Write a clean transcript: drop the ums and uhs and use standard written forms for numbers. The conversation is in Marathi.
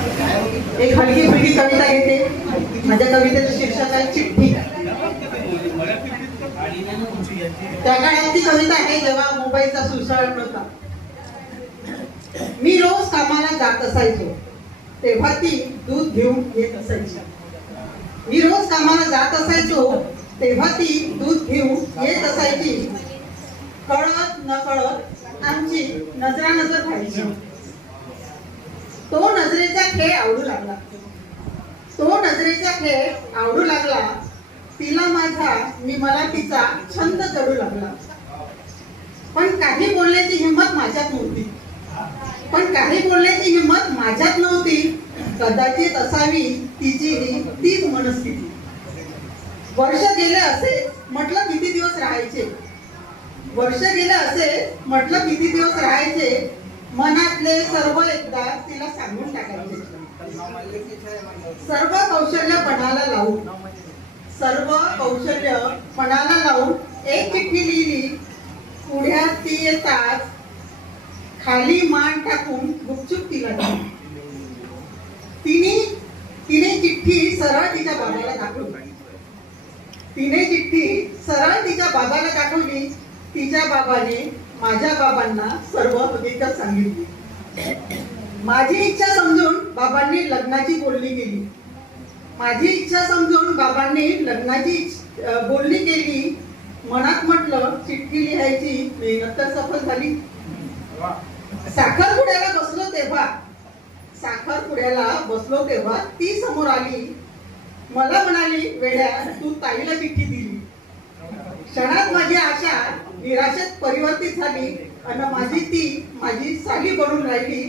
एक हलकी फुलकी कविता घेते. माझ्या कवितेचं शीर्षक आहे चिठ्ठी. त्या काळात ती कविता आहे जेव्हा मोबाईलचा सुळसुळाट नव्हता. मी रोज कामाला जात असायचो तेव्हा ती दूध घेऊन येत असायची. मी रोज कामाला जात असायचो तेव्हा ती दूध घेऊन येत असायची. कळत न कळत आमची नजरानजर व्हायची. तो नजरेचा खेळ आवडू लागला. तो नजरेचा खेळ आवडू लागला. तिला माझा मी मला तिचा छंद चढू लागला. पण काही बोलण्याची हिंमत माझ्यात नव्हती. कदाचित असावी तिचीही तीच मनस्थिती. वर्ष गेले असे म्हटलं किती दिवस राहायचे. मनातले सर्व एकदा तिला सांगून टाकायचे. सर्व कौशल्य पणाला लावून एक चिठ्ठी लिहिली. पुढ्यात ती येताच खाली मान टाकून गुपचूप तिला दिली. तिने चिठ्ठी सरळ तिच्या बाबाला दाखवली. तिच्या बाबाने माझ्या बाबांना सर्व हकीकत सांगितली. माझी इच्छा समजून बाबांनी लग्नाची बोलणी केली. मनात म्हटलं चिठ्ठी लिहायची मेहनत तर सफल झाली. साखरपुड्याला बसलो तेव्हा ती समोर आली. मला म्हणाली, वेड्या तू ताईला चिठ्ठी दिली. क्षणात माझी आशा निराशेत परिवर्तित झाली आणि माझी साली बनून राहिली.